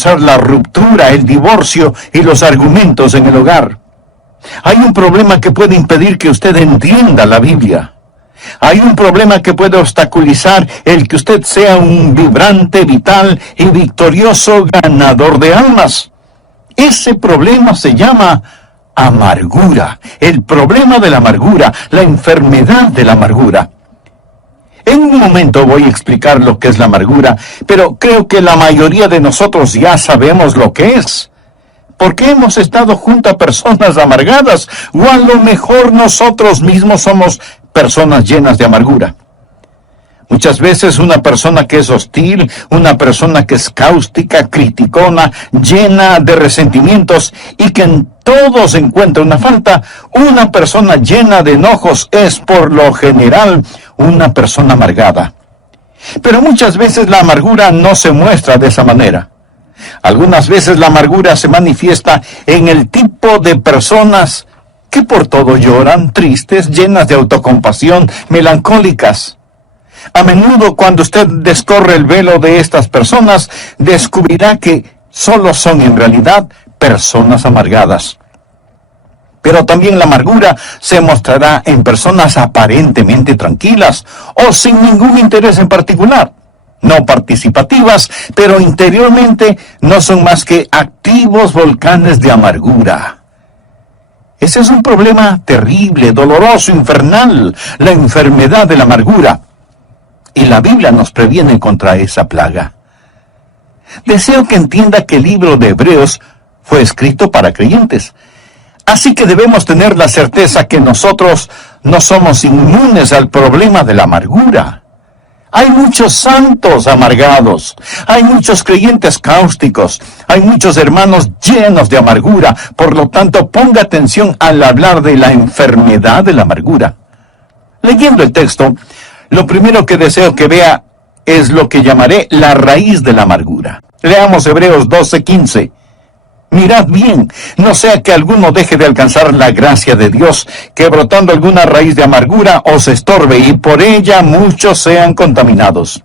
causar la ruptura, el divorcio y los argumentos en el hogar. Hay un problema que puede impedir que usted entienda la Biblia. Hay un problema que puede obstaculizar el que usted sea un vibrante, vital y victorioso ganador de almas. Ese problema se llama amargura. El problema de la amargura, la enfermedad de la amargura. En un momento voy a explicar lo que es la amargura, pero creo que la mayoría de nosotros ya sabemos lo que es. Porque hemos estado junto a personas amargadas, o a lo mejor nosotros mismos somos personas llenas de amargura. Muchas veces una persona que es hostil, una persona que es cáustica, criticona, llena de resentimientos y que en todo se encuentra una falta, una persona llena de enojos es por lo general una persona amargada. Pero muchas veces la amargura no se muestra de esa manera. Algunas veces la amargura se manifiesta en el tipo de personas que por todo lloran, tristes, llenas de autocompasión, melancólicas. A menudo cuando usted descorre el velo de estas personas, descubrirá que solo son en realidad personas amargadas. Pero también la amargura se mostrará en personas aparentemente tranquilas o sin ningún interés en particular. No participativas, pero interiormente no son más que activos volcanes de amargura. Ese es un problema terrible, doloroso, infernal, la enfermedad de la amargura. Y la Biblia nos previene contra esa plaga. Deseo que entienda que el libro de Hebreos fue escrito para creyentes. Así que debemos tener la certeza que nosotros no somos inmunes al problema de la amargura. Hay muchos santos amargados, hay muchos creyentes cáusticos, hay muchos hermanos llenos de amargura. Por lo tanto, ponga atención al hablar de la enfermedad de la amargura. Leyendo el texto, lo primero que deseo que vea es lo que llamaré la raíz de la amargura. Leamos Hebreos 12:15. Mirad bien, no sea que alguno deje de alcanzar la gracia de Dios, que brotando alguna raíz de amargura os estorbe, y por ella muchos sean contaminados.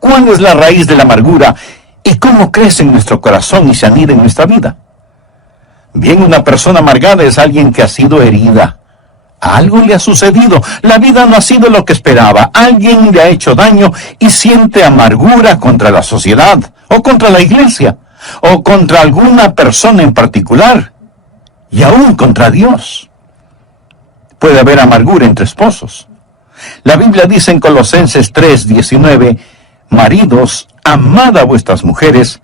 ¿Cuál es la raíz de la amargura y cómo crece en nuestro corazón y se anida en nuestra vida? Bien, una persona amargada es alguien que ha sido herida. Algo le ha sucedido, la vida no ha sido lo que esperaba, alguien le ha hecho daño y siente amargura contra la sociedad, o contra la iglesia, o contra alguna persona en particular, y aún contra Dios. Puede haber amargura entre esposos. La Biblia dice en Colosenses 3:19, maridos, amad a vuestras mujeres,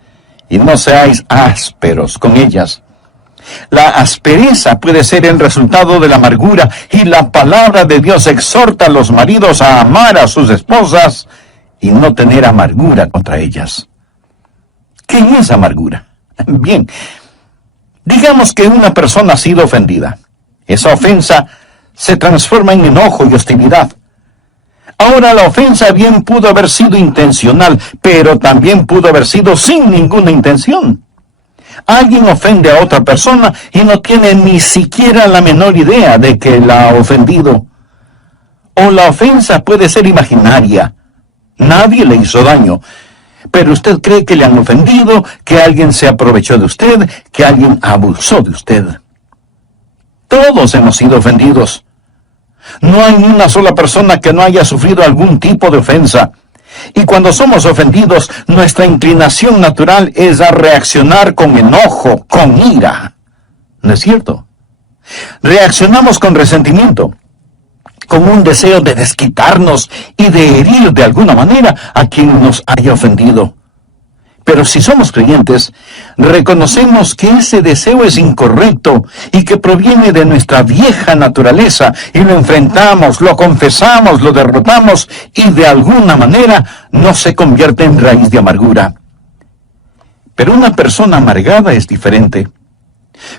y no seáis ásperos con ellas. La aspereza puede ser el resultado de la amargura, y la palabra de Dios exhorta a los maridos a amar a sus esposas y no tener amargura contra ellas. ¿Qué es amargura? Bien, digamos que una persona ha sido ofendida. Esa ofensa se transforma en enojo y hostilidad. Ahora, la ofensa bien pudo haber sido intencional, pero también pudo haber sido sin ninguna intención. Alguien ofende a otra persona y no tiene ni siquiera la menor idea de que la ha ofendido. O la ofensa puede ser imaginaria. Nadie le hizo daño, pero usted cree que le han ofendido, que alguien se aprovechó de usted, que alguien abusó de usted. Todos hemos sido ofendidos. No hay ni una sola persona que no haya sufrido algún tipo de ofensa. Y cuando somos ofendidos, nuestra inclinación natural es a reaccionar con enojo, con ira. ¿No es cierto? Reaccionamos con resentimiento, con un deseo de desquitarnos y de herir de alguna manera a quien nos haya ofendido. Pero si somos creyentes, reconocemos que ese deseo es incorrecto y que proviene de nuestra vieja naturaleza, y lo enfrentamos, lo confesamos, lo derrotamos, y de alguna manera no se convierte en raíz de amargura. Pero una persona amargada es diferente.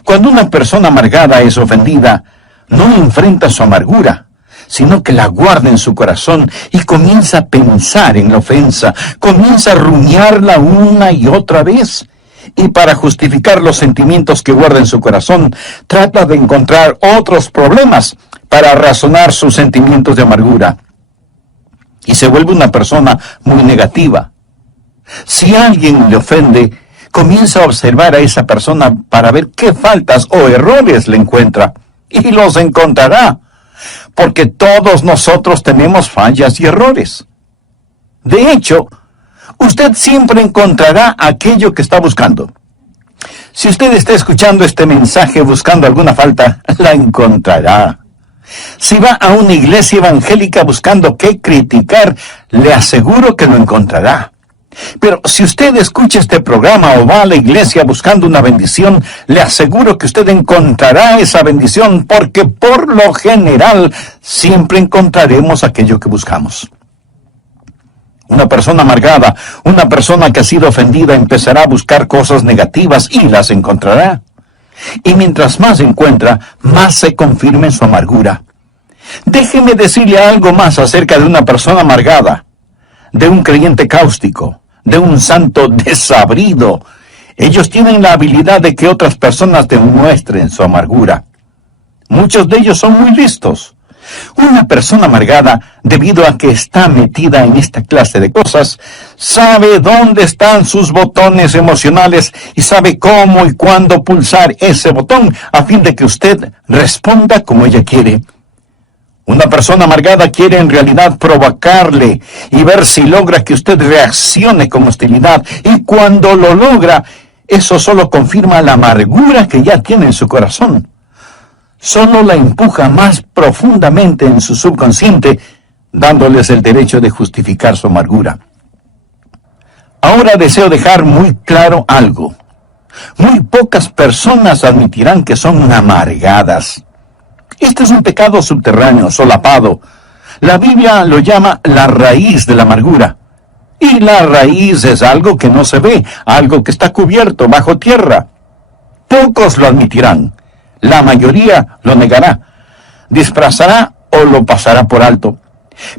Cuando una persona amargada es ofendida, no enfrenta su amargura, sino que la guarda en su corazón y comienza a pensar en la ofensa, comienza a rumiarla una y otra vez. Y para justificar los sentimientos que guarda en su corazón, trata de encontrar otros problemas para razonar sus sentimientos de amargura. Y se vuelve una persona muy negativa. Si alguien le ofende, comienza a observar a esa persona para ver qué faltas o errores le encuentra. Y los encontrará, porque todos nosotros tenemos fallas y errores. De hecho, usted siempre encontrará aquello que está buscando. Si usted está escuchando este mensaje buscando alguna falta, la encontrará. Si va a una iglesia evangélica buscando qué criticar, le aseguro que lo encontrará. Pero si usted escucha este programa o va a la iglesia buscando una bendición, le aseguro que usted encontrará esa bendición, porque por lo general siempre encontraremos aquello que buscamos. Una persona amargada, una persona que ha sido ofendida, empezará a buscar cosas negativas y las encontrará. Y mientras más encuentra, más se confirma en su amargura. Déjeme decirle algo más acerca de una persona amargada, de un creyente cáustico, de un santo desabrido. Ellos tienen la habilidad de que otras personas demuestren su amargura. Muchos de ellos son muy listos. Una persona amargada, debido a que está metida en esta clase de cosas, sabe dónde están sus botones emocionales y sabe cómo y cuándo pulsar ese botón a fin de que usted responda como ella quiere. Una persona amargada quiere en realidad provocarle y ver si logra que usted reaccione con hostilidad. Y cuando lo logra, eso solo confirma la amargura que ya tiene en su corazón. Solo la empuja más profundamente en su subconsciente, dándoles el derecho de justificar su amargura. Ahora deseo dejar muy claro algo. Muy pocas personas admitirán que son amargadas. Este es un pecado subterráneo, solapado. La Biblia lo llama la raíz de la amargura. Y la raíz es algo que no se ve, algo que está cubierto bajo tierra. Pocos lo admitirán. La mayoría lo negará, disfrazará o lo pasará por alto.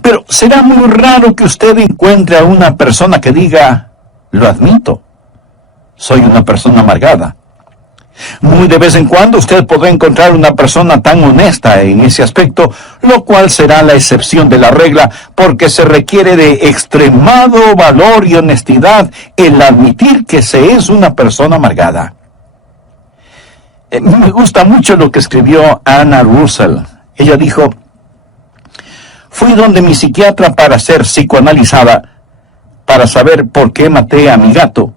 Pero será muy raro que usted encuentre a una persona que diga, lo admito, soy una persona amargada. Muy de vez en cuando usted podrá encontrar una persona tan honesta en ese aspecto, lo cual será la excepción de la regla, porque se requiere de extremado valor y honestidad el admitir que se es una persona amargada. Me gusta mucho lo que escribió Anna Russell. Ella dijo, fui donde mi psiquiatra para ser psicoanalizada, para saber por qué maté a mi gato,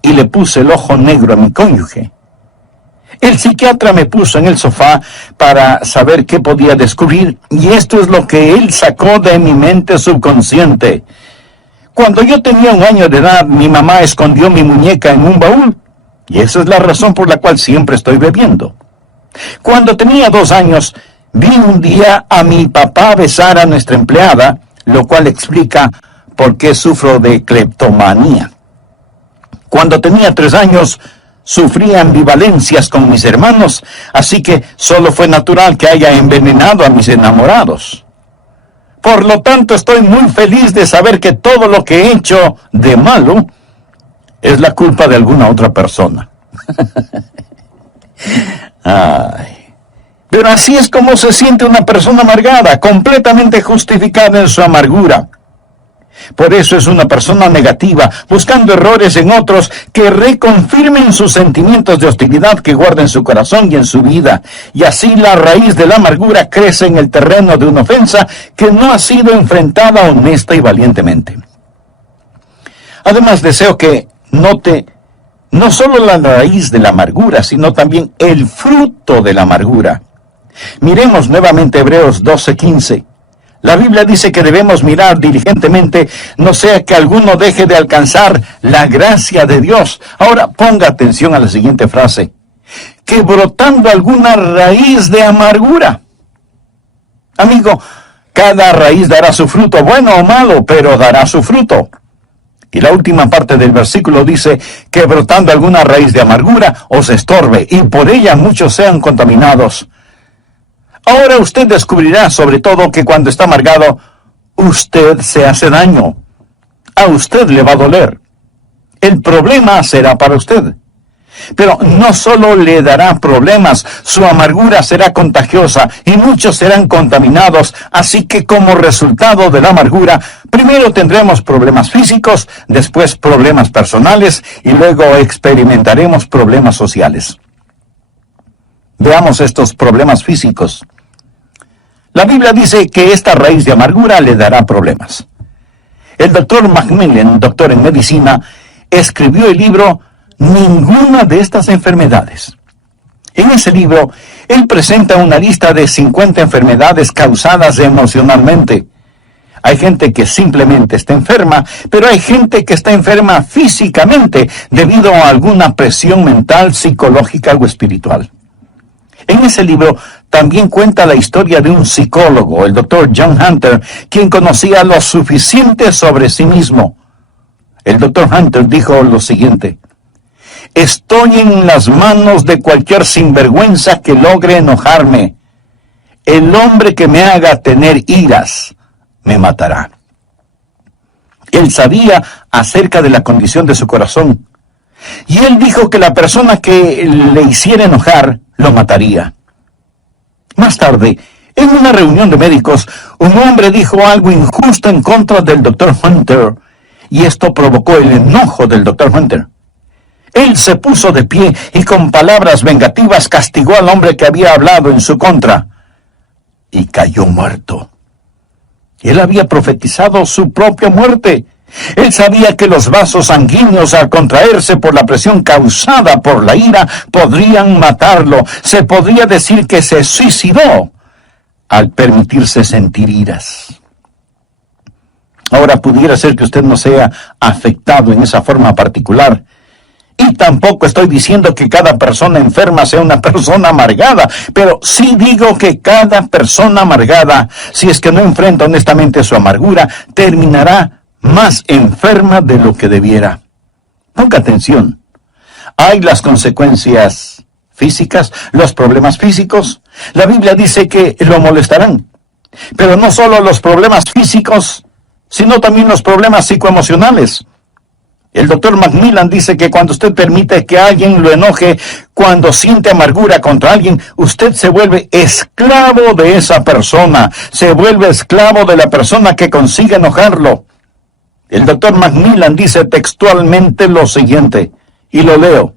y le puse el ojo negro a mi cónyuge. El psiquiatra me puso en el sofá para saber qué podía descubrir, y esto es lo que él sacó de mi mente subconsciente. Cuando yo tenía 1 año de edad, mi mamá escondió mi muñeca en un baúl, y esa es la razón por la cual siempre estoy bebiendo. Cuando tenía 2 años, vi un día a mi papá besar a nuestra empleada, lo cual explica por qué sufro de cleptomanía. Cuando tenía 3 años, sufrí ambivalencias con mis hermanos, así que solo fue natural que haya envenenado a mis enamorados. Por lo tanto, estoy muy feliz de saber que todo lo que he hecho de malo es la culpa de alguna otra persona. Ay. Pero así es como se siente una persona amargada, completamente justificada en su amargura. Por eso es una persona negativa, buscando errores en otros que reconfirmen sus sentimientos de hostilidad que guarda en su corazón y en su vida. Y así la raíz de la amargura crece en el terreno de una ofensa que no ha sido enfrentada honesta y valientemente. Además, deseo que note no solo la raíz de la amargura, sino también el fruto de la amargura. Miremos nuevamente Hebreos 12:15. La Biblia dice que debemos mirar diligentemente, no sea que alguno deje de alcanzar la gracia de Dios. Ahora ponga atención a la siguiente frase. Que brotando alguna raíz de amargura. Amigo, cada raíz dará su fruto, bueno o malo, pero dará su fruto. Y la última parte del versículo dice que brotando alguna raíz de amargura os estorbe, y por ella muchos sean contaminados. Ahora usted descubrirá sobre todo que cuando está amargado, usted se hace daño. A usted le va a doler. El problema será para usted. Pero no solo le dará problemas, su amargura será contagiosa y muchos serán contaminados. Así que como resultado de la amargura, primero tendremos problemas físicos, después problemas personales y luego experimentaremos problemas sociales. Veamos estos problemas físicos. La Biblia dice que esta raíz de amargura le dará problemas. El doctor Macmillan, doctor en medicina, escribió el libro Ninguna de estas enfermedades. En ese libro, él presenta una lista de 50 enfermedades causadas emocionalmente. Hay gente que simplemente está enferma, pero hay gente que está enferma físicamente debido a alguna presión mental, psicológica o espiritual. En ese libro también cuenta la historia de un psicólogo, el doctor John Hunter, quien conocía lo suficiente sobre sí mismo. El doctor Hunter dijo lo siguiente: estoy en las manos de cualquier sinvergüenza que logre enojarme. El hombre que me haga tener iras me matará. Él sabía acerca de la condición de su corazón, y él dijo que la persona que le hiciera enojar lo mataría. Más tarde, en una reunión de médicos, un hombre dijo algo injusto en contra del doctor Hunter, y esto provocó el enojo del doctor Hunter. Él se puso de pie y con palabras vengativas castigó al hombre que había hablado en su contra, y cayó muerto. Él había profetizado su propia muerte. Él sabía que los vasos sanguíneos, al contraerse por la presión causada por la ira, podrían matarlo. Se podría decir que se suicidó al permitirse sentir iras. Ahora, pudiera ser que usted no sea afectado en esa forma particular. Y tampoco estoy diciendo que cada persona enferma sea una persona amargada, pero sí digo que cada persona amargada, si es que no enfrenta honestamente su amargura, terminará más enferma de lo que debiera. Ponga atención. Hay las consecuencias físicas, los problemas físicos. La Biblia dice que lo molestarán. Pero no solo los problemas físicos, sino también los problemas psicoemocionales. El doctor Macmillan dice que cuando usted permite que alguien lo enoje, cuando siente amargura contra alguien, usted se vuelve esclavo de esa persona, se vuelve esclavo de la persona que consigue enojarlo. El doctor Macmillan dice textualmente lo siguiente, y lo leo: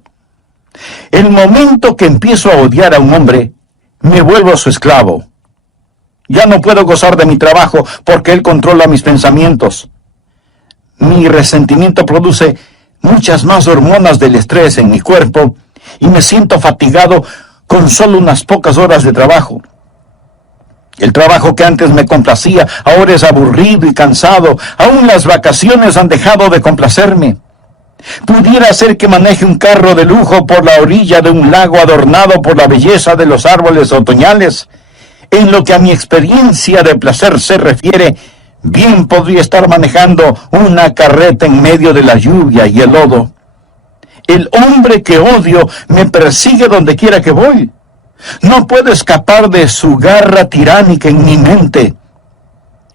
el momento que empiezo a odiar a un hombre, me vuelvo su esclavo. Ya no puedo gozar de mi trabajo porque él controla mis pensamientos. Mi resentimiento produce muchas más hormonas del estrés en mi cuerpo y me siento fatigado con solo unas pocas horas de trabajo. El trabajo que antes me complacía ahora es aburrido y cansado. Aún las vacaciones han dejado de complacerme. Pudiera ser que maneje un carro de lujo por la orilla de un lago adornado por la belleza de los árboles otoñales. En lo que a mi experiencia de placer se refiere, bien podría estar manejando una carreta en medio de la lluvia y el lodo. El hombre que odio me persigue donde quiera que voy. No puedo escapar de su garra tiránica en mi mente.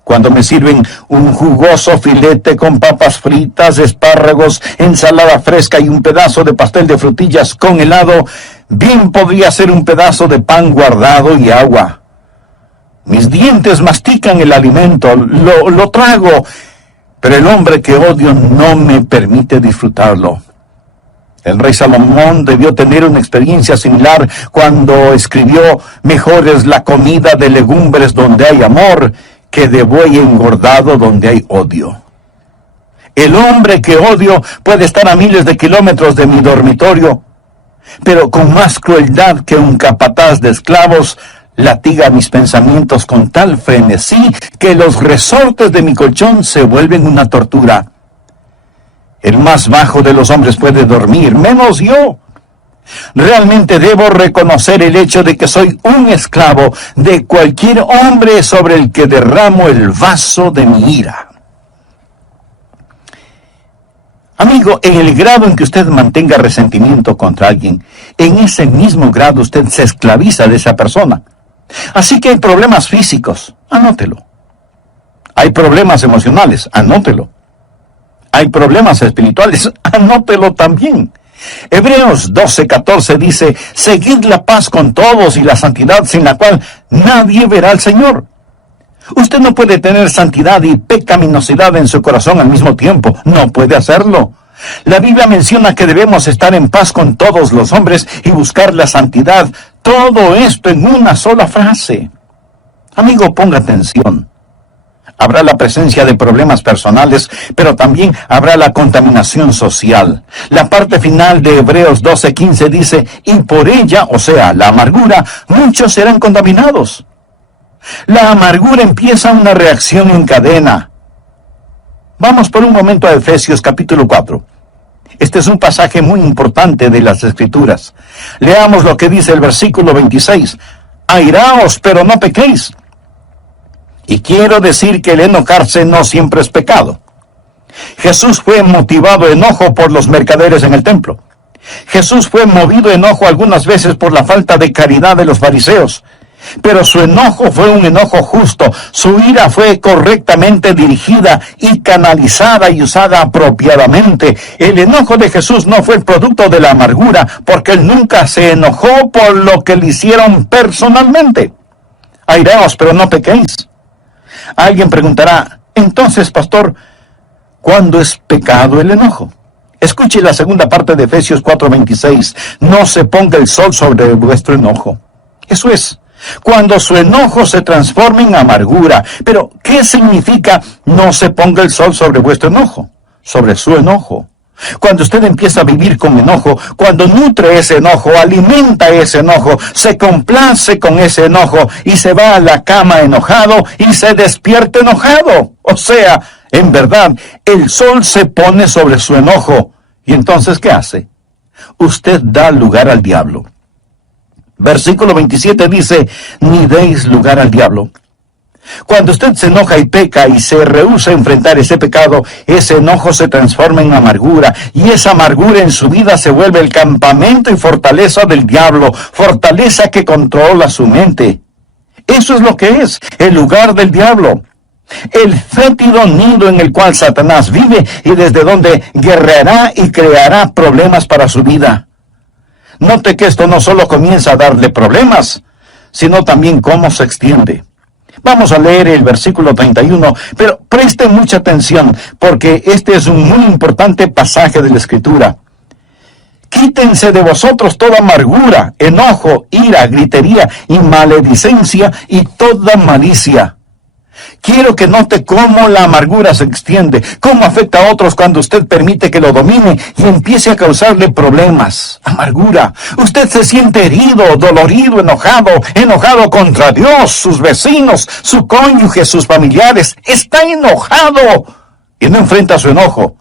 Cuando me sirven un jugoso filete con papas fritas, espárragos, ensalada fresca y un pedazo de pastel de frutillas con helado, bien podría ser un pedazo de pan guardado y agua. Mis dientes mastican el alimento, lo trago, pero el hombre que odio no me permite disfrutarlo. El rey Salomón debió tener una experiencia similar cuando escribió: mejor es la comida de legumbres donde hay amor que de buey engordado donde hay odio. El hombre que odio puede estar a miles de kilómetros de mi dormitorio, pero con más crueldad que un capataz de esclavos, latiga mis pensamientos con tal frenesí que los resortes de mi colchón se vuelven una tortura. El más bajo de los hombres puede dormir, menos yo. Realmente debo reconocer el hecho de que soy un esclavo de cualquier hombre sobre el que derramo el vaso de mi ira. Amigo, en el grado en que usted mantenga resentimiento contra alguien, en ese mismo grado usted se esclaviza de esa persona. Así que hay problemas físicos, anótelo. Hay problemas emocionales, anótelo. Hay problemas espirituales, anótelo también. Hebreos 12:14 dice, seguid la paz con todos y la santidad sin la cual nadie verá al Señor. Usted no puede tener santidad y pecaminosidad en su corazón al mismo tiempo. No puede hacerlo. La Biblia menciona que debemos estar en paz con todos los hombres y buscar la santidad. Todo esto en una sola frase. Amigo, ponga atención. Habrá la presencia de problemas personales, pero también habrá la contaminación social. La parte final de Hebreos 12:15 dice, y por ella, o sea, la amargura, muchos serán contaminados. La amargura empieza una reacción en cadena. Vamos por un momento a Efesios capítulo 4. Este es un pasaje muy importante de las Escrituras. Leamos lo que dice el versículo 26. Airaos, pero no pequéis. Y quiero decir que el enojarse no siempre es pecado. Jesús fue motivado a enojo por los mercaderes en el templo. Jesús fue movido a enojo algunas veces por la falta de caridad de los fariseos. Pero su enojo fue un enojo justo. Su ira fue correctamente dirigida y canalizada y usada apropiadamente. El enojo de Jesús no fue el producto de la amargura, porque él nunca se enojó por lo que le hicieron personalmente. Airaos, pero no pequéis. Alguien preguntará, entonces, pastor, ¿cuándo es pecado el enojo? Escuche la segunda parte de Efesios 4:26. No se ponga el sol sobre vuestro enojo. Eso es, cuando su enojo se transforma en amargura. Pero, ¿qué significa no se ponga el sol sobre vuestro enojo? Sobre su enojo. Cuando usted empieza a vivir con enojo, cuando nutre ese enojo, alimenta ese enojo, se complace con ese enojo y se va a la cama enojado y se despierta enojado. O sea, en verdad, el sol se pone sobre su enojo. ¿Y entonces qué hace? Usted da lugar al diablo. Versículo 27 dice, ni deis lugar al diablo. Cuando usted se enoja y peca y se rehúsa a enfrentar ese pecado, ese enojo se transforma en amargura, y esa amargura en su vida se vuelve el campamento y fortaleza del diablo, fortaleza que controla su mente. Eso es lo que es, el lugar del diablo. El fétido nido en el cual Satanás vive y desde donde guerreará y creará problemas para su vida. Note que esto no solo comienza a darle problemas, sino también cómo se extiende. Vamos a leer el versículo 31, pero presten mucha atención, porque este es un muy importante pasaje de la Escritura. Quítense de vosotros toda amargura, enojo, ira, gritería y maledicencia y toda malicia. Quiero que note cómo la amargura se extiende, cómo afecta a otros cuando usted permite que lo domine y empiece a causarle problemas. Amargura. Usted se siente herido, dolorido, enojado contra Dios, sus vecinos, su cónyuge, sus familiares. Está enojado y no enfrenta su enojo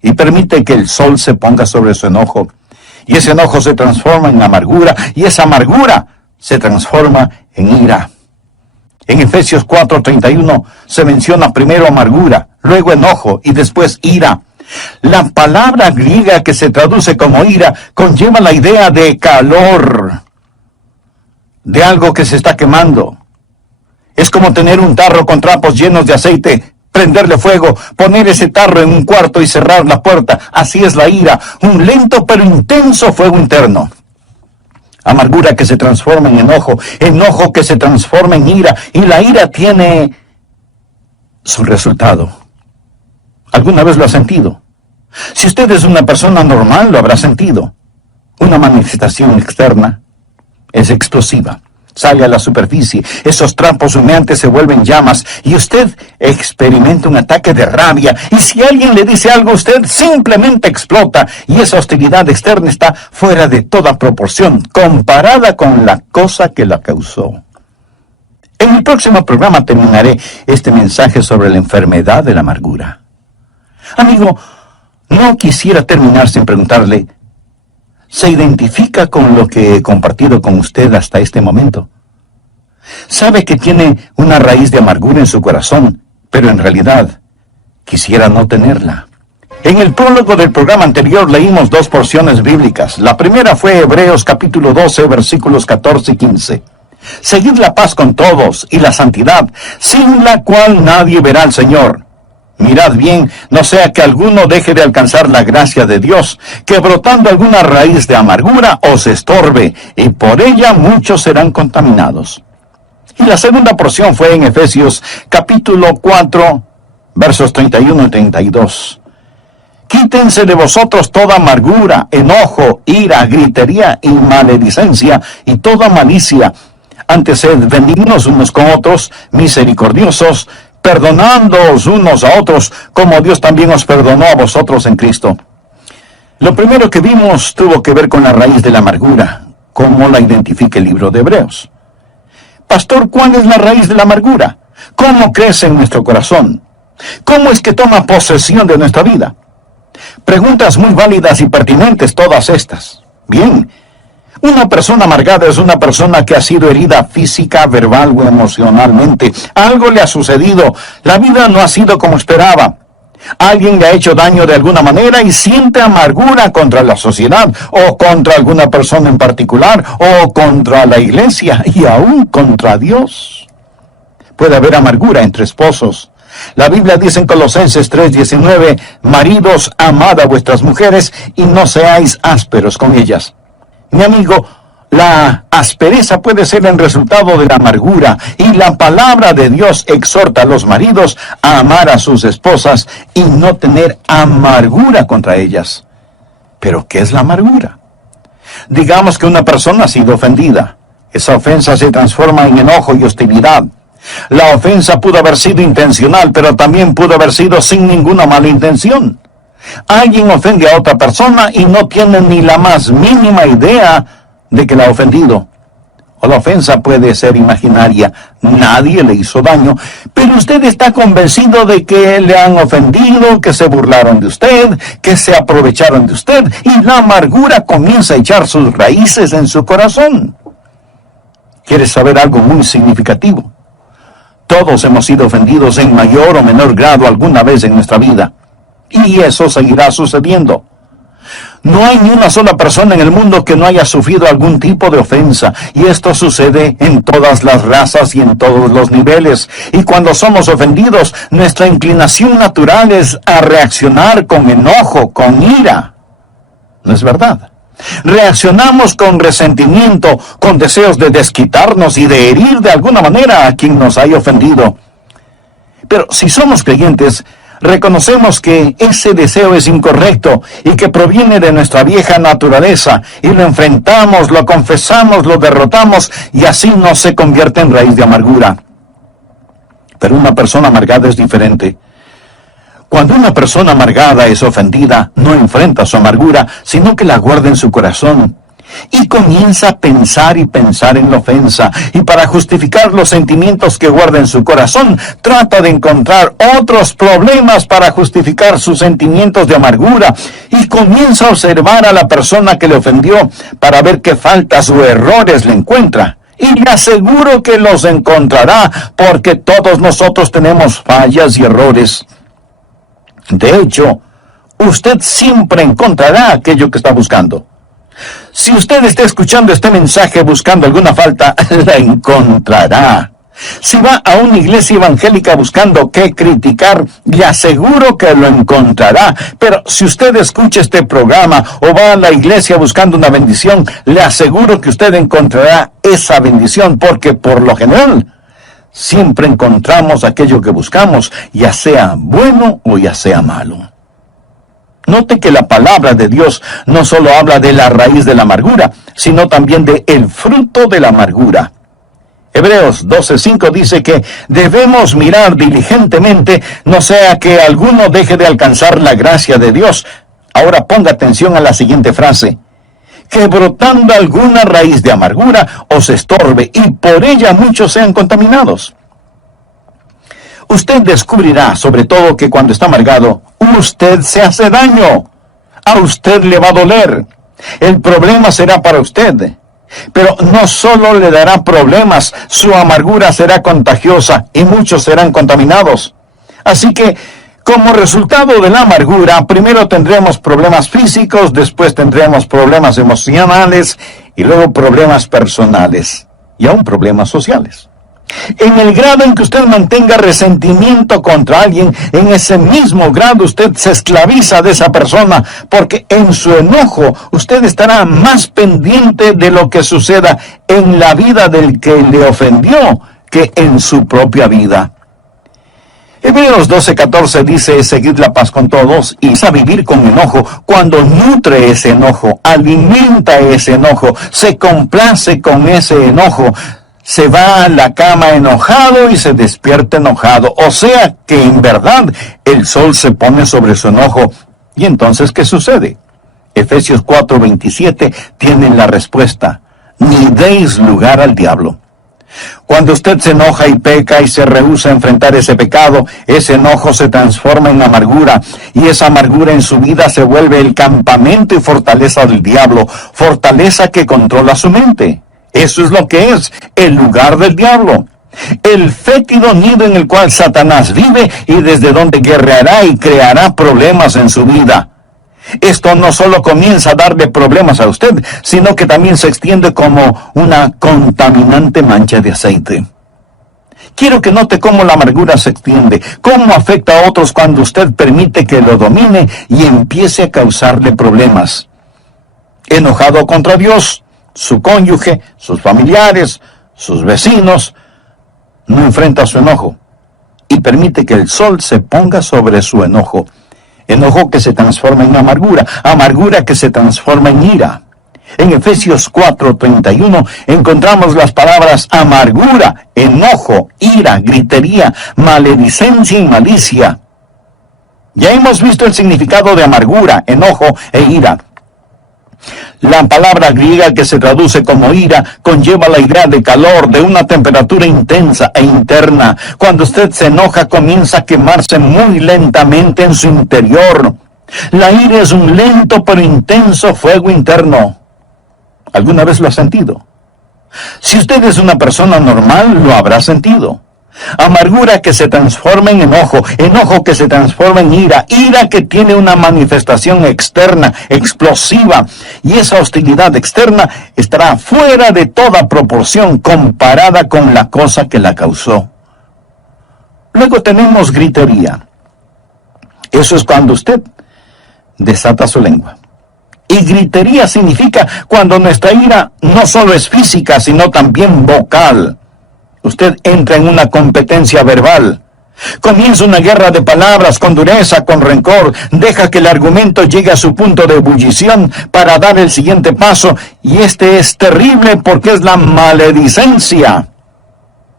y permite que el sol se ponga sobre su enojo. Y ese enojo se transforma en amargura y esa amargura se transforma en ira. En Efesios 4:31 se menciona primero amargura, luego enojo y después ira. La palabra griega que se traduce como ira conlleva la idea de calor, de algo que se está quemando. Es como tener un tarro con trapos llenos de aceite, prenderle fuego, poner ese tarro en un cuarto y cerrar la puerta. Así es la ira, un lento pero intenso fuego interno. Amargura que se transforma en enojo, enojo que se transforma en ira, y la ira tiene su resultado. ¿Alguna vez lo ha sentido? Si usted es una persona normal, lo habrá sentido. Una manifestación externa es explosiva. Sale a la superficie, esos trapos humeantes se vuelven llamas y usted experimenta un ataque de rabia. Y si alguien le dice algo, usted simplemente explota y esa hostilidad externa está fuera de toda proporción comparada con la cosa que la causó. En el próximo programa terminaré este mensaje sobre la enfermedad de la amargura. Amigo, no quisiera terminar sin preguntarle, ¿se identifica con lo que he compartido con usted hasta este momento? Sabe que tiene una raíz de amargura en su corazón, pero en realidad quisiera no tenerla. En el prólogo del programa anterior leímos dos porciones bíblicas. La primera fue Hebreos capítulo 12, versículos 14 y 15. Seguid la paz con todos y la santidad, sin la cual nadie verá al Señor. Mirad bien, no sea que alguno deje de alcanzar la gracia de Dios, que brotando alguna raíz de amargura os estorbe, y por ella muchos serán contaminados. Y la segunda porción fue en Efesios capítulo 4, versos 31 y 32. Quítense de vosotros toda amargura, enojo, ira, gritería y maledicencia, y toda malicia. Antes sed benignos unos con otros, misericordiosos, perdonándoos unos a otros, como Dios también os perdonó a vosotros en Cristo. Lo primero que vimos tuvo que ver con la raíz de la amargura, como la identifica el libro de Hebreos. Pastor, ¿cuál es la raíz de la amargura? ¿Cómo crece en nuestro corazón? ¿Cómo es que toma posesión de nuestra vida? Preguntas muy válidas y pertinentes todas estas. Bien, una persona amargada es una persona que ha sido herida física, verbal o emocionalmente. Algo le ha sucedido. La vida no ha sido como esperaba. Alguien le ha hecho daño de alguna manera y siente amargura contra la sociedad, o contra alguna persona en particular, o contra la iglesia, y aún contra Dios. Puede haber amargura entre esposos. La Biblia dice en Colosenses 3:19, maridos, amad a vuestras mujeres y no seáis ásperos con ellas. Mi amigo, la aspereza puede ser el resultado de la amargura, y la palabra de Dios exhorta a los maridos a amar a sus esposas y no tener amargura contra ellas. ¿Pero qué es la amargura? Digamos que una persona ha sido ofendida. Esa ofensa se transforma en enojo y hostilidad. La ofensa pudo haber sido intencional, pero también pudo haber sido sin ninguna mala intención. Alguien ofende a otra persona y no tiene ni la más mínima idea de que la ha ofendido. O la ofensa puede ser imaginaria, nadie le hizo daño, pero usted está convencido de que le han ofendido, que se burlaron de usted, que se aprovecharon de usted, y la amargura comienza a echar sus raíces en su corazón. ¿Quieres saber algo muy significativo? Todos hemos sido ofendidos en mayor o menor grado alguna vez en nuestra vida. Y eso seguirá sucediendo. No hay ni una sola persona en el mundo que no haya sufrido algún tipo de ofensa. Y esto sucede en todas las razas y en todos los niveles. Y cuando somos ofendidos, nuestra inclinación natural es a reaccionar con enojo, con ira. ¿No es verdad? Reaccionamos con resentimiento, con deseos de desquitarnos y de herir de alguna manera a quien nos haya ofendido. Pero si somos creyentes, reconocemos que ese deseo es incorrecto y que proviene de nuestra vieja naturaleza, y lo enfrentamos, lo confesamos, lo derrotamos, y así no se convierte en raíz de amargura. Pero una persona amargada es diferente. Cuando una persona amargada es ofendida, no enfrenta su amargura, sino que la guarda en su corazón. Y comienza a pensar y pensar en la ofensa. Y para justificar los sentimientos que guarda en su corazón, trata de encontrar otros problemas para justificar sus sentimientos de amargura. Y comienza a observar a la persona que le ofendió para ver qué faltas o errores le encuentra. Y le aseguro que los encontrará, porque todos nosotros tenemos fallas y errores. De hecho, usted siempre encontrará aquello que está buscando. Si usted está escuchando este mensaje buscando alguna falta, la encontrará. Si va a una iglesia evangélica buscando qué criticar, le aseguro que lo encontrará. Pero si usted escucha este programa o va a la iglesia buscando una bendición, le aseguro que usted encontrará esa bendición, porque por lo general siempre encontramos aquello que buscamos, ya sea bueno o ya sea malo. Note que la palabra de Dios no solo habla de la raíz de la amargura, sino también de el fruto de la amargura. Hebreos 12:5 dice que debemos mirar diligentemente, no sea que alguno deje de alcanzar la gracia de Dios. Ahora ponga atención a la siguiente frase: que brotando alguna raíz de amargura os estorbe, y por ella muchos sean contaminados. Usted descubrirá, sobre todo, que cuando está amargado, usted se hace daño. A usted le va a doler. El problema será para usted. Pero no solo le dará problemas, su amargura será contagiosa y muchos serán contaminados. Así que, como resultado de la amargura, primero tendremos problemas físicos, después tendremos problemas emocionales y luego problemas personales y aún problemas sociales. En el grado en que usted mantenga resentimiento contra alguien, en ese mismo grado usted se esclaviza de esa persona, porque en su enojo usted estará más pendiente de lo que suceda en la vida del que le ofendió que en su propia vida. Hebreos 12:14 dice: seguid la paz con todos y a vivir con enojo. Cuando nutre ese enojo, alimenta ese enojo, se complace con ese enojo, se va a la cama enojado y se despierta enojado. O sea que en verdad el sol se pone sobre su enojo. ¿Y entonces qué sucede? Efesios 4:27 tiene la respuesta: ni deis lugar al diablo. Cuando usted se enoja y peca y se rehúsa a enfrentar ese pecado, ese enojo se transforma en amargura, y esa amargura en su vida se vuelve el campamento y fortaleza del diablo, fortaleza que controla su mente. Eso es lo que es el lugar del diablo, el fétido nido en el cual Satanás vive y desde donde guerreará y creará problemas en su vida. Esto no solo comienza a darle problemas a usted, sino que también se extiende como una contaminante mancha de aceite. Quiero que note cómo la amargura se extiende, cómo afecta a otros cuando usted permite que lo domine y empiece a causarle problemas. Enojado contra Dios, su cónyuge, sus familiares, sus vecinos, no enfrenta su enojo y permite que el sol se ponga sobre su enojo. Enojo que se transforma en amargura, amargura que se transforma en ira. En Efesios 4:31 encontramos las palabras amargura, enojo, ira, gritería, maledicencia y malicia. Ya hemos visto el significado de amargura, enojo e ira. La palabra griega que se traduce como ira conlleva la idea de calor, de una temperatura intensa e interna. Cuando usted se enoja, comienza a quemarse muy lentamente en su interior. La ira es un lento pero intenso fuego interno. ¿Alguna vez lo ha sentido? Si usted es una persona normal, lo habrá sentido. Amargura que se transforma en enojo, enojo que se transforma en ira, ira que tiene una manifestación externa, explosiva, y esa hostilidad externa estará fuera de toda proporción comparada con la cosa que la causó. Luego tenemos gritería. Eso es cuando usted desata su lengua. Y gritería significa cuando nuestra ira no solo es física, sino también vocal. Usted entra en una competencia verbal. Comienza una guerra de palabras con dureza, con rencor. Deja que el argumento llegue a su punto de ebullición para dar el siguiente paso. Y este es terrible porque es la maledicencia.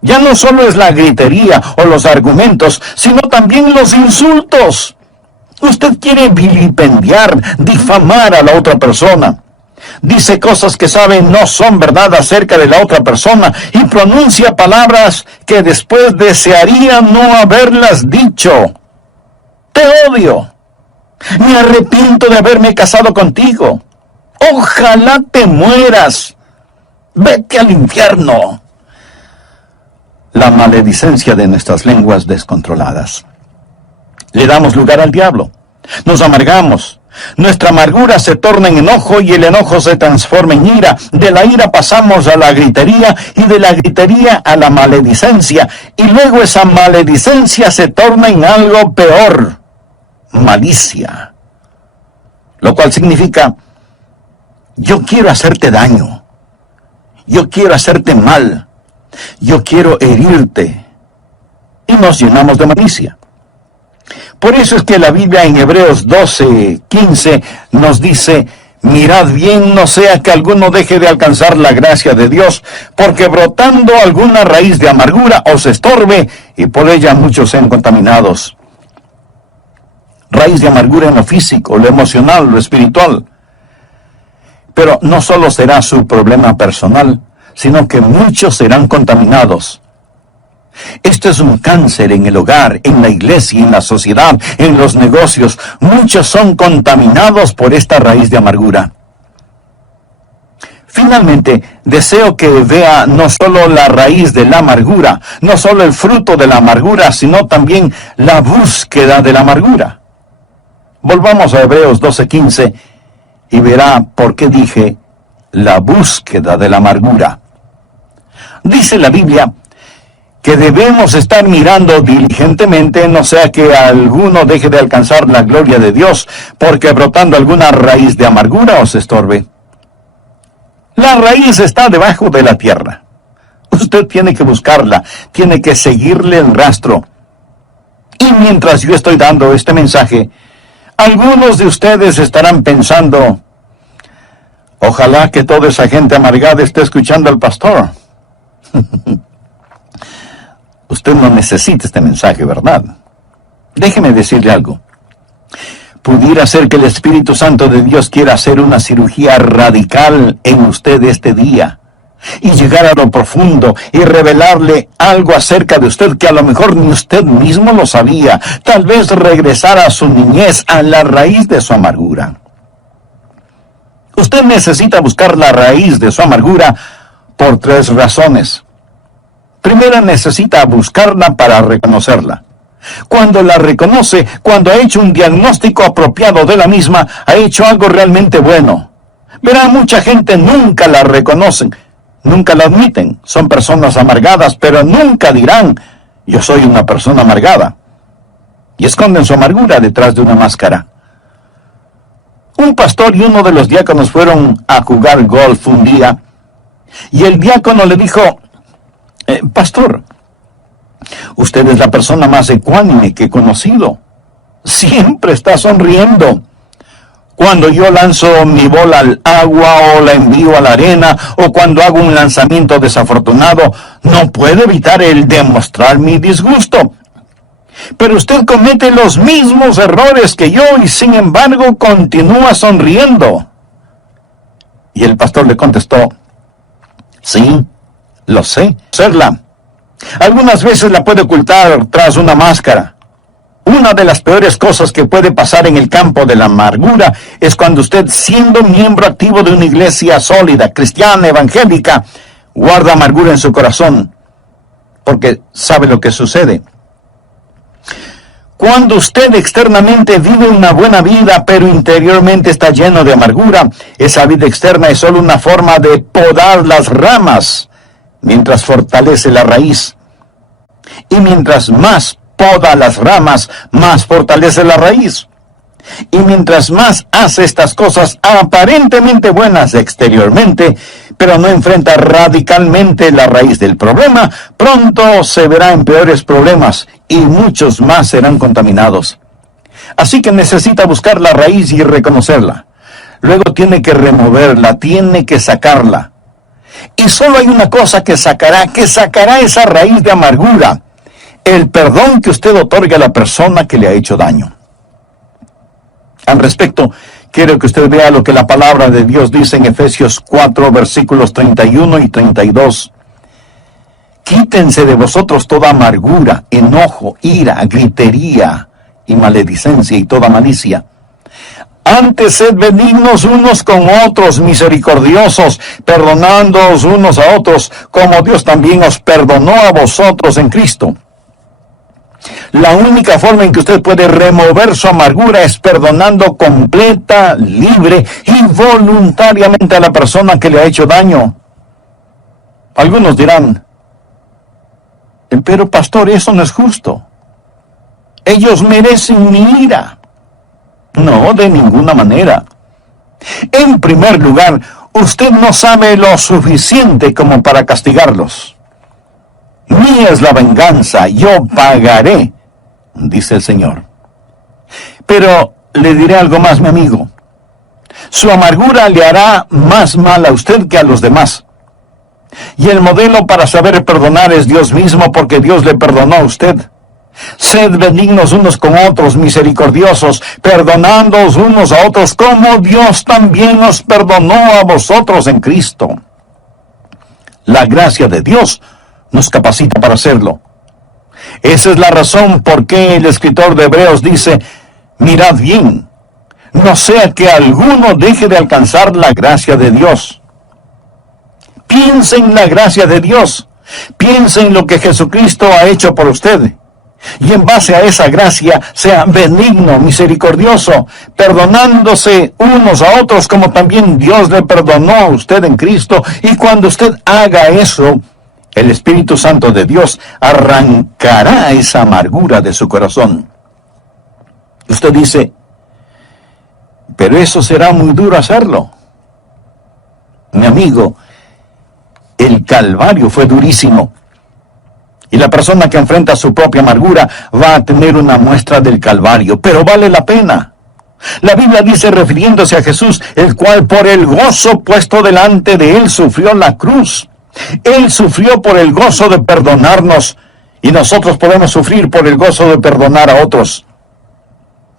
Ya no solo es la gritería o los argumentos, sino también los insultos. Usted quiere vilipendiar, difamar a la otra persona. Dice cosas que sabe no son verdad acerca de la otra persona y pronuncia palabras que después desearía no haberlas dicho. Te odio. Me arrepiento de haberme casado contigo. Ojalá te mueras. Vete al infierno. La maledicencia de nuestras lenguas descontroladas. Le damos lugar al diablo. Nos amargamos. Nuestra amargura se torna en enojo y el enojo se transforma en ira. De la ira pasamos a la gritería y de la gritería a la maledicencia. Y luego esa maledicencia se torna en algo peor, malicia. Lo cual significa, yo quiero hacerte daño. Yo quiero hacerte mal. Yo quiero herirte. Y nos llenamos de malicia. Por eso es que la Biblia en Hebreos 12:15 nos dice, mirad bien, no sea que alguno deje de alcanzar la gracia de Dios, porque brotando alguna raíz de amargura os estorbe, y por ella muchos sean contaminados. Raíz de amargura en lo físico, lo emocional, lo espiritual. Pero no solo será su problema personal, sino que muchos serán contaminados. Esto es un cáncer en el hogar, en la iglesia, en la sociedad, en los negocios. Muchos son contaminados por esta raíz de amargura. Finalmente, deseo que vea no solo la raíz de la amargura, no solo el fruto de la amargura, sino también la búsqueda de la amargura. Volvamos a Hebreos 12:15 y verá por qué dije la búsqueda de la amargura. Dice la Biblia que debemos estar mirando diligentemente, no sea que alguno deje de alcanzar la gloria de Dios, porque brotando alguna raíz de amargura os estorbe. La raíz está debajo de la tierra. Usted tiene que buscarla, tiene que seguirle el rastro. Y mientras yo estoy dando este mensaje, algunos de ustedes estarán pensando, ojalá que toda esa gente amargada esté escuchando al pastor. Usted no necesita este mensaje, ¿verdad? Déjeme decirle algo. Pudiera ser que el Espíritu Santo de Dios quiera hacer una cirugía radical en usted este día y llegar a lo profundo y revelarle algo acerca de usted que a lo mejor ni usted mismo lo sabía. Tal vez regresar a su niñez, a la raíz de su amargura. Usted necesita buscar la raíz de su amargura por 3 razones. Primero, necesita buscarla para reconocerla. Cuando la reconoce, cuando ha hecho un diagnóstico apropiado de la misma, ha hecho algo realmente bueno. Verá, mucha gente nunca la reconocen, nunca la admiten. Son personas amargadas, pero nunca dirán, yo soy una persona amargada. Y esconden su amargura detrás de una máscara. Un pastor y uno de los diáconos fueron a jugar golf un día, y el diácono le dijo, pastor, usted es la persona más ecuánime que he conocido. Siempre está sonriendo. Cuando yo lanzo mi bola al agua o la envío a la arena o cuando hago un lanzamiento desafortunado, no puedo evitar el demostrar mi disgusto. Pero usted comete los mismos errores que yo y sin embargo continúa sonriendo. Y el pastor le contestó, sí, lo sé, serla. Algunas veces la puede ocultar tras una máscara. Una de las peores cosas que puede pasar en el campo de la amargura es cuando usted, siendo miembro activo de una iglesia sólida, cristiana, evangélica, guarda amargura en su corazón, porque sabe lo que sucede. Cuando usted externamente vive una buena vida, pero interiormente está lleno de amargura, esa vida externa es solo una forma de podar las ramas, mientras fortalece la raíz. Y mientras más poda las ramas, más fortalece la raíz. Y mientras más hace estas cosas aparentemente buenas exteriormente, pero no enfrenta radicalmente la raíz del problema, pronto se verá en peores problemas y muchos más serán contaminados. Así que necesita buscar la raíz y reconocerla. Luego tiene que removerla, tiene que sacarla. Y solo hay una cosa que sacará esa raíz de amargura: el perdón que usted otorga a la persona que le ha hecho daño. Al respecto, quiero que usted vea lo que la palabra de Dios dice en Efesios 4, versículos 31 y 32. Quítense de vosotros toda amargura, enojo, ira, gritería y maledicencia y toda malicia. Antes sed benignos unos con otros, misericordiosos, perdonándoos unos a otros, como Dios también os perdonó a vosotros en Cristo. La única forma en que usted puede remover su amargura es perdonando completa, libre y voluntariamente a la persona que le ha hecho daño. Algunos dirán, pero pastor, eso no es justo. Ellos merecen mi ira. No, de ninguna manera. En primer lugar, usted no sabe lo suficiente como para castigarlos. Mía es la venganza, yo pagaré, dice el Señor. Pero le diré algo más, mi amigo. Su amargura le hará más mal a usted que a los demás. Y el modelo para saber perdonar es Dios mismo, porque Dios le perdonó a usted. Sed benignos unos con otros, misericordiosos, perdonándoos unos a otros, como Dios también os perdonó a vosotros en Cristo. La gracia de Dios nos capacita para hacerlo. Esa es la razón por qué el escritor de Hebreos dice, mirad bien, no sea que alguno deje de alcanzar la gracia de Dios. Piensa en la gracia de Dios, piensa en lo que Jesucristo ha hecho por usted, y en base a esa gracia sea benigno, misericordioso, perdonándose unos a otros como también Dios le perdonó a usted en Cristo. Y cuando usted haga eso, El Espíritu Santo de Dios arrancará esa amargura de su corazón. Usted dice, pero eso será muy duro hacerlo. Mi amigo, el Calvario fue durísimo. Y la persona que enfrenta su propia amargura va a tener una muestra del Calvario, pero vale la pena. La Biblia dice, refiriéndose a Jesús, el cual por el gozo puesto delante de él sufrió la cruz. Él sufrió por el gozo de perdonarnos, y nosotros podemos sufrir por el gozo de perdonar a otros.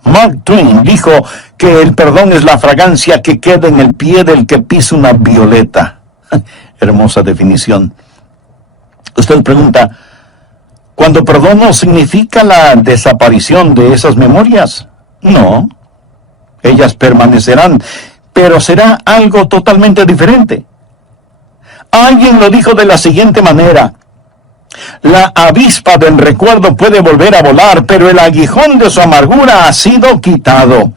Mark Twain dijo que el perdón es la fragancia que queda en el pie del que pisa una violeta. Hermosa definición. Usted pregunta, ¿cuando perdono significa la desaparición de esas memorias? No, ellas permanecerán, pero será algo totalmente diferente. Alguien lo dijo de la siguiente manera: la avispa del recuerdo puede volver a volar, pero el aguijón de su amargura ha sido quitado.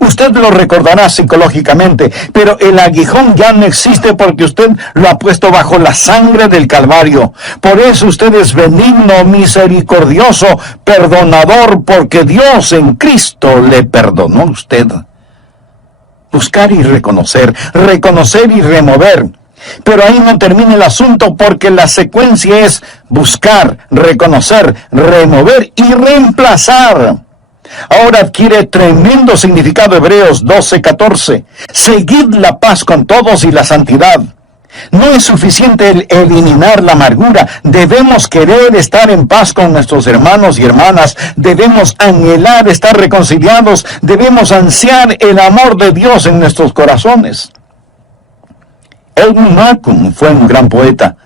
Usted lo recordará psicológicamente, pero el aguijón ya no existe porque usted lo ha puesto bajo la sangre del Calvario. Por eso usted es benigno, misericordioso, perdonador, porque Dios en Cristo le perdonó a usted. Buscar y reconocer y remover. Pero ahí no termina el asunto, porque la secuencia es buscar, reconocer, remover y reemplazar. Ahora adquiere tremendo significado Hebreos 12:14. Seguid la paz con todos y la santidad. No es suficiente el eliminar la amargura. Debemos querer estar en paz con nuestros hermanos y hermanas. Debemos anhelar estar reconciliados. Debemos ansiar el amor de Dios en nuestros corazones. Edwin Markham fue un gran poeta.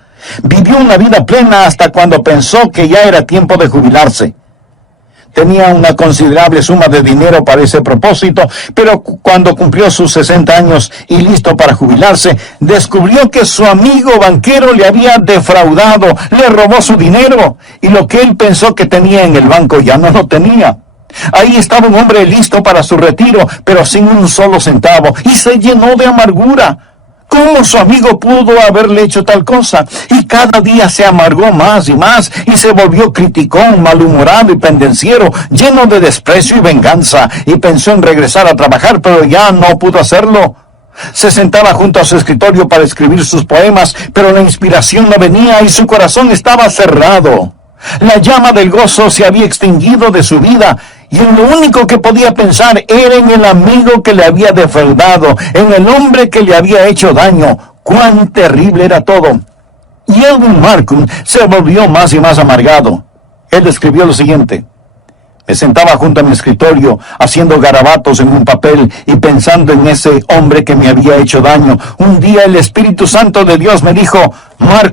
Vivió una vida plena hasta cuando pensó que ya era tiempo de jubilarse. Tenía una considerable suma de dinero para ese propósito, pero cuando cumplió sus 60 años y listo para jubilarse, descubrió que su amigo banquero le había defraudado, le robó su dinero, y lo que él pensó que tenía en el banco ya no lo tenía. Ahí estaba un hombre listo para su retiro, pero sin un solo centavo, y se llenó de amargura. ¿Cómo su amigo pudo haberle hecho tal cosa? Y cada día se amargó más y más, y se volvió criticón, malhumorado y pendenciero, lleno de desprecio y venganza, y pensó en regresar a trabajar, pero ya no pudo hacerlo. Se sentaba junto a su escritorio para escribir sus poemas, pero la inspiración no venía y su corazón estaba cerrado. La llama del gozo se había extinguido de su vida, y en lo único que podía pensar era en el amigo que le había defraudado, en el hombre que le había hecho daño. ¡Cuán terrible era todo! Y Edwin Markham se volvió más y más amargado. Él escribió lo siguiente: me sentaba junto a mi escritorio, haciendo garabatos en un papel y pensando en ese hombre que me había hecho daño. Un día el Espíritu Santo de Dios me dijo: Markham,